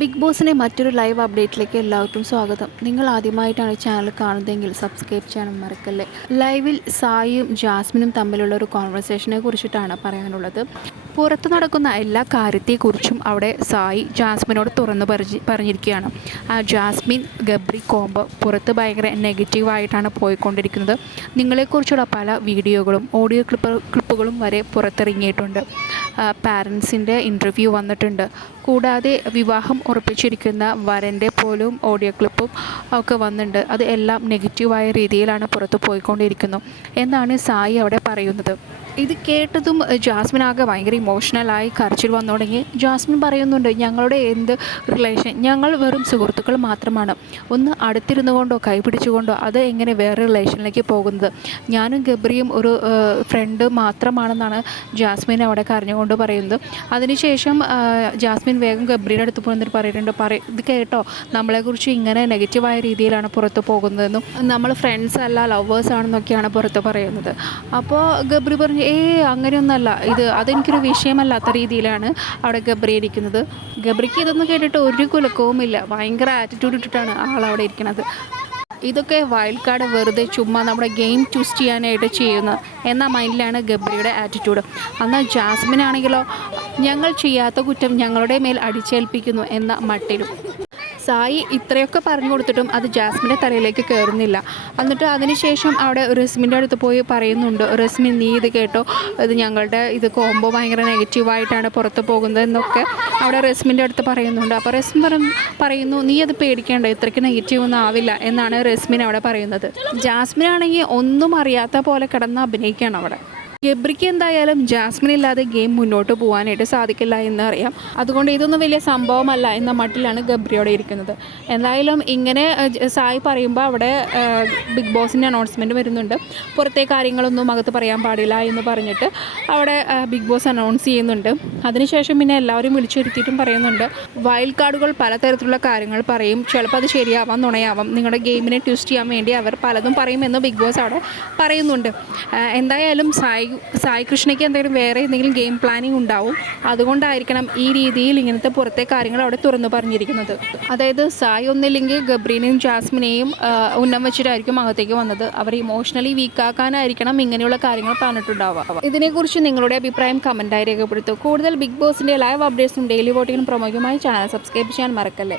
Big ബോസിന്റെ മറ്റൊരു live അപ്ഡേറ്റിലേക്ക് എല്ലാവർക്കും സ്വാഗതം. നിങ്ങൾ ആദ്യമായിട്ടാണ് ചാനൽ കാണുന്നതെങ്കിൽ സബ്സ്ക്രൈബ് ചെയ്യാനും മറക്കല്ലേ. ലൈവിൽ സായിയും ജാസ്മിനും തമ്മിലുള്ള ഒരു കോൺവെർസേഷനെ കുറിച്ചിട്ടാണ് പറയാനുള്ളത്. പുറത്ത് നടക്കുന്ന എല്ലാ കാര്യത്തെക്കുറിച്ചും അവിടെ സായി ജാസ്മിനോട് തുറന്നു പറഞ്ഞ് പറഞ്ഞിരിക്കുകയാണ്. ആ ജാസ്മിൻ ഗബ്രി കോംബോ പുറത്ത് ഭയങ്കര നെഗറ്റീവായിട്ടാണ് പോയിക്കൊണ്ടിരിക്കുന്നത്. നിങ്ങളെക്കുറിച്ചുള്ള പല വീഡിയോകളും ഓഡിയോ ക്ലിപ്പ് ക്ലിപ്പുകളും വരെ പുറത്തിറങ്ങിയിട്ടുണ്ട്. പാരൻസിന്റെ ഇന്റർവ്യൂ വന്നിട്ടുണ്ട്. കൂടാതെ വിവാഹം ഉറപ്പിച്ചിരിക്കുന്ന വരന്റെ പോലും ഓഡിയോ ക്ലിപ്പും ഒക്കെ വന്നിട്ടുണ്ട്. അത് എല്ലാം നെഗറ്റീവായ രീതിയിലാണ് പുറത്തു പോയിക്കൊണ്ടിരിക്കുന്നു. എന്നാണ് സായി അവിടെ പറയുന്നത്. ഇത് കേട്ടതും ജാസ്മിൻ ആകെ ഭയങ്കര ഇമോഷണലായി കരച്ചിൽ വന്നു തുടങ്ങി. ജാസ്മിൻ പറയുന്നുണ്ട് ഞങ്ങളുടെ എന്ത് റിലേഷൻ ഞങ്ങൾ വെറും സുഹൃത്തുക്കൾ മാത്രമാണ്. ഒന്ന് അടുത്തിരുന്നു കൊണ്ടോ കൈപിടിച്ചുകൊണ്ടോ അത് എങ്ങനെ വേറെ റിലേഷനിലേക്ക് പോകുന്നത്? ഞാനും ഗബ്രിയും ഒരു ഫ്രണ്ട് മാത്രമാണെന്നാണ് ജാസ്മിൻ അവിടെ കരഞ്ഞുകൊണ്ട് പറയുന്നത്. അതിനുശേഷം ജാസ്മിൻ വേഗം ഗബ്രിയുടെ അടുത്ത് പോയി എന്നിട്ട് പറയുന്നുണ്ട് പറ ഇത് കേട്ടോ നമ്മളെക്കുറിച്ച് ഇങ്ങനെ നെഗറ്റീവായ രീതിയിലാണ് പുറത്ത് പോകുന്നതെന്നും നമ്മൾ ഫ്രണ്ട്സ് അല്ല ലവേഴ്സ് ആണെന്നൊക്കെയാണ് പുറത്ത് പറയുന്നത്. അപ്പോൾ ഗബ്രി പറഞ്ഞു ഏ അങ്ങനെയൊന്നല്ല. ഇത് അതെനിക്കൊരു വിഷയമല്ലാത്ത രീതിയിലാണ് അവിടെ ഗബ്രി ഇരിക്കുന്നത്. ഗബ്രിക്ക് ഇതൊന്നും കേട്ടിട്ട് ഒരു കുലക്കവുമില്ല ഭയങ്കര ആറ്റിറ്റ്യൂഡ് ഇട്ടിട്ടാണ് ആളവിടെ ഇരിക്കുന്നത് ഇതൊക്കെ വൈൽഡ് കാർഡ് വെറുതെ ചുമ്മാ നമ്മുടെ ഗെയിം ട്വിസ്റ്റ് ചെയ്യാനായിട്ട് ചെയ്യുന്ന എന്ന മൈൻഡിലാണ് ഗബ്രിയുടെ ആറ്റിറ്റ്യൂഡ് എന്നാൽ ജാസ്മിൻ ആണെങ്കിലോ ഞങ്ങൾ ചെയ്യാത്ത കുറ്റം ഞങ്ങളുടെ മേൽ അടിച്ചേൽപ്പിക്കുന്നു എന്ന മട്ടിലും. സായി ഇത്രയൊക്കെ പറഞ്ഞു കൊടുത്തിട്ടും അത് ജാസ്മിന്റെ തലയിലേക്ക് കയറുന്നില്ല എന്നിട്ട് അതിനുശേഷം അവിടെ റസ്മിന്റെ അടുത്ത് പോയി പറയുന്നുണ്ട് റസ്മിൻ നീ ഇത് കേട്ടോ. ഇത് ഞങ്ങളുടെ ഇത് കോംബോ ഭയങ്കര നെഗറ്റീവായിട്ടാണ് പുറത്ത് പോകുന്നത് എന്നൊക്കെ അവിടെ റസ്മിന്റെ അടുത്ത് പറയുന്നുണ്ട്. അപ്പോൾ പറഞ്ഞു പറയുന്നു നീ അത് പേടിക്കേണ്ട ഇത്രയ്ക്ക് നെഗറ്റീവ് ഒന്നും ആവില്ല എന്നാണ് റസ്മിൻ അവിടെ പറയുന്നത്. ജാസ്മിൻ ആണെങ്കിൽ ഒന്നും അറിയാത്ത പോലെ കിടന്ന് അഭിനയിക്കുകയാണ് അവിടെ. ഗബ്രിക്ക് എന്തായാലും ജാസ്മിൻ ഇല്ലാതെ ഗെയിം മുന്നോട്ട് പോകാനായിട്ട് സാധിക്കില്ല എന്ന് അറിയാം. അതുകൊണ്ട് ഇതൊന്നും വലിയ സംഭവമല്ല എന്ന മട്ടിലാണ് ഗബ്രിയോടെ ഇരിക്കുന്നത്. എന്തായാലും ഇങ്ങനെ സായി പറയുമ്പോൾ അവിടെ ബിഗ് ബോസിന്റെ അനൗൺസ്മെന്റ് വരുന്നുണ്ട്. പുറത്തെ കാര്യങ്ങളൊന്നും അകത്ത് പറയാൻ പാടില്ല എന്ന് പറഞ്ഞിട്ട് അവിടെ ബിഗ് ബോസ് അനൗൺസ് ചെയ്യുന്നുണ്ട്. അതിനുശേഷം പിന്നെ എല്ലാവരും വിളിച്ചിരുത്തിയിട്ടും പറയുന്നുണ്ട്. വൈൽഡ് കാർഡുകൾ പലതരത്തിലുള്ള കാര്യങ്ങൾ പറയും. ചിലപ്പോൾ അത് ശരിയാവാം നുണയാവാം. നിങ്ങളുടെ ഗെയിമിനെ ട്വിസ്റ്റ് ചെയ്യാൻ വേണ്ടി അവർ പലതും പറയുമെന്ന് ബിഗ് ബോസ് അവിടെ പറയുന്നുണ്ട്. എന്തായാലും സായി സായി കൃഷ്ണയ്ക്ക് എന്തെങ്കിലും വേറെ എന്തെങ്കിലും ഗെയിം പ്ലാനിങ് ഉണ്ടാവും. അതുകൊണ്ടായിരിക്കണം ഈ രീതിയിൽ ഇങ്ങനത്തെ പുറത്തെ കാര്യങ്ങൾ അവിടെ തുറന്നു പറഞ്ഞിരിക്കുന്നത്. അതായത് സായി ഒന്നില്ലെങ്കിൽ ഗബ്രീനെയും ജാസ്മിനെയും ഉന്നം വെച്ചിട്ടായിരിക്കും അകത്തേക്ക് വന്നത്. അവർ ഇമോഷണലി വീക്കാക്കാനായിരിക്കണം ഇങ്ങനെയുള്ള കാര്യങ്ങൾ പറഞ്ഞിട്ടുണ്ടാവുക. ഇതിനെക്കുറിച്ച് നിങ്ങളുടെ അഭിപ്രായം കമന്റായി രേഖപ്പെടുത്തും കൂടുതൽ ബിഗ് ബോസിന്റെ ലൈവ് അപ്ഡേറ്റ്സും ഡെയിലി വോട്ടിങ്ങിനും പ്രൊമോയ്ക്കുമായി ചാനൽ സബ്സ്ക്രൈബ് ചെയ്യാൻ മറക്കല്ലേ?